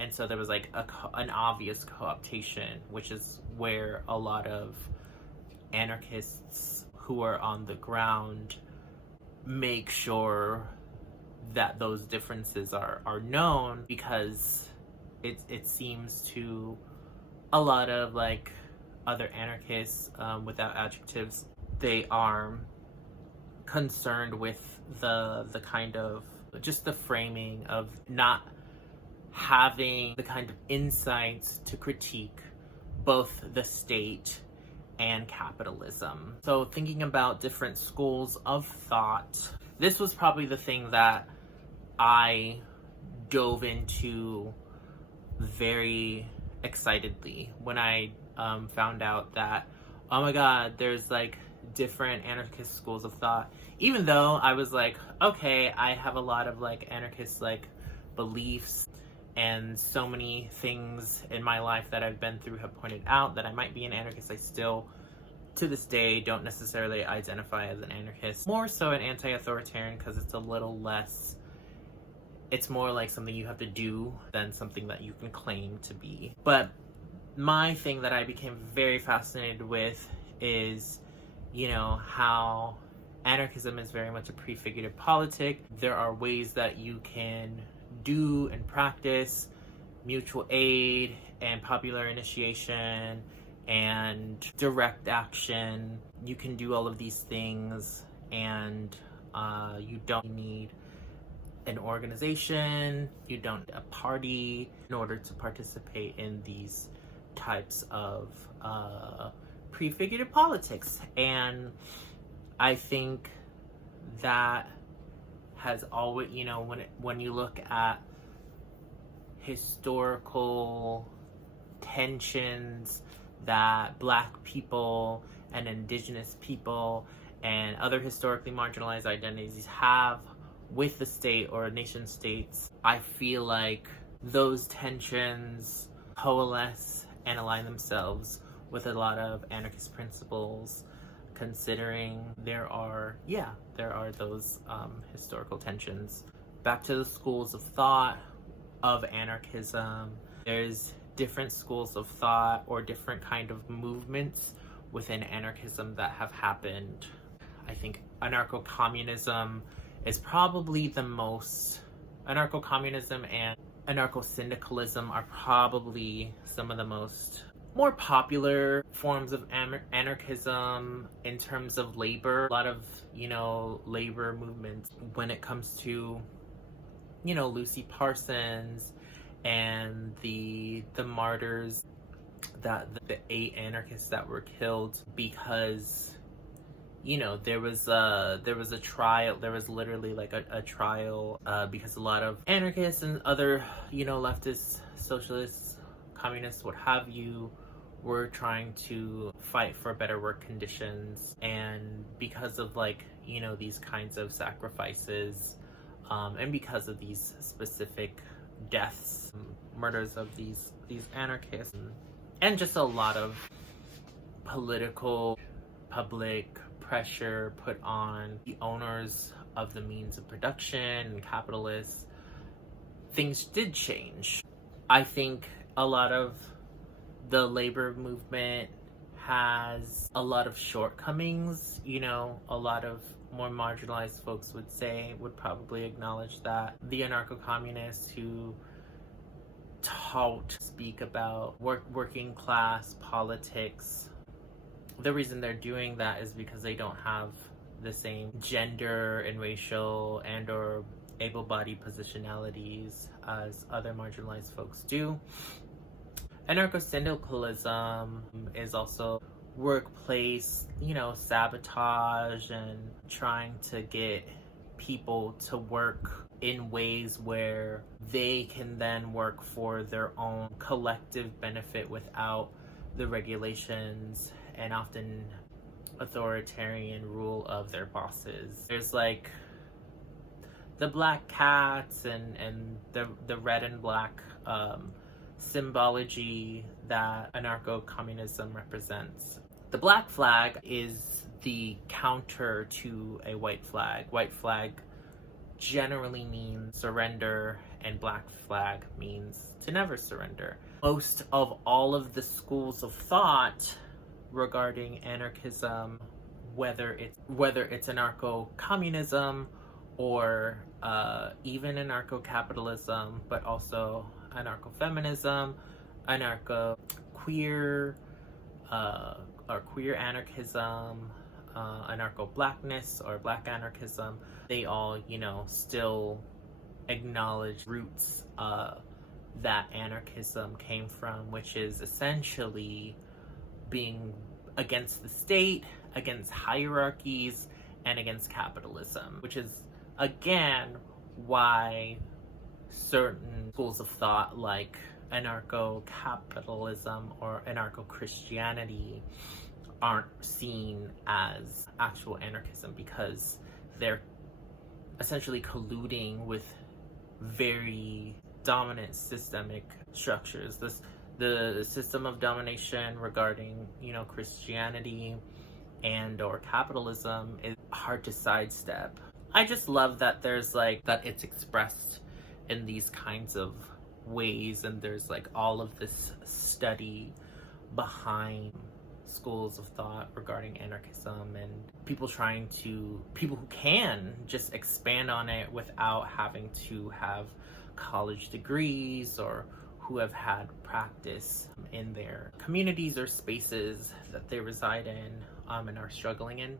And so there was like an obvious co-optation, which is where a lot of anarchists who are on the ground make sure that those differences are known, because it seems to a lot of like other anarchists, without adjectives, they are concerned with the kind of just the framing of not having the kind of insights to critique both the state and capitalism. So thinking about different schools of thought, this was probably the thing that I dove into very excitedly when I found out that, oh my god, there's like different anarchist schools of thought. Even though I was like, okay, I have a lot of like anarchist like beliefs, and so many things in my life that I've been through have pointed out that I might be an anarchist. I still, to this day, don't necessarily identify as an anarchist. More so an anti-authoritarian, because it's a little less, it's more like something you have to do than something that you can claim to be. But my thing that I became very fascinated with is, you know, how anarchism is very much a prefigurative politic. There are ways that you can do and practice mutual aid and popular initiation and direct action. You can do all of these things, and you don't need an organization, you don't need a party in order to participate in these types of prefigurative politics. And I think that has always, you know, when you look at historical tensions that Black people and Indigenous people and other historically marginalized identities have with the state or nation states, I feel like those tensions coalesce and align themselves with a lot of anarchist principles, considering there are those historical tensions. Back to the schools of thought of anarchism, there's different schools of thought or different kind of movements within anarchism that have happened. I think anarcho-communism is probably the most, anarcho-communism and anarcho-syndicalism are probably some of the most more popular forms of anarchism in terms of labor. A lot of, you know, labor movements when it comes to, you know, Lucy Parsons and the martyrs, that the 8 anarchists that were killed because, you know, there was a trial. There was literally like a trial because a lot of anarchists and other, you know, leftists, socialists, communists, what have you, were trying to fight for better work conditions. And because of, like, you know, these kinds of sacrifices, and because of these specific deaths, murders of these anarchists, and just a lot of political, public pressure put on the owners of the means of production and capitalists, things did change. I think a lot of the labor movement has a lot of shortcomings. You know, a lot of more marginalized folks would probably acknowledge that. The anarcho-communists who speak about working class politics, the reason they're doing that is because they don't have the same gender and racial and or able-bodied positionalities as other marginalized folks do. Anarcho-syndicalism is also workplace, you know, sabotage and trying to get people to work in ways where they can then work for their own collective benefit without the regulations and often authoritarian rule of their bosses. There's like the black cats and the red and black symbology that anarcho-communism represents. The black flag is the counter to a white flag. White flag generally means surrender, and Black Flag means to never surrender. Most of all of the schools of thought regarding anarchism, whether it's anarcho-communism or even anarcho-capitalism, but also anarcho-feminism, anarcho-queer, or queer anarchism, anarcho-blackness or black anarchism, they all, still acknowledge roots that anarchism came from, which is essentially being against the state, against hierarchies, and against capitalism, which is, again, why certain schools of thought like anarcho-capitalism or anarcho-Christianity aren't seen as actual anarchism, because they're essentially colluding with very dominant systemic structures. The system of domination regarding, Christianity and or capitalism is hard to sidestep. I just love that there's that it's expressed in these kinds of ways, and there's all of this study behind schools of thought regarding anarchism, and people who can just expand on it without having to have college degrees, or who have had practice in their communities or spaces that they reside in and are struggling in.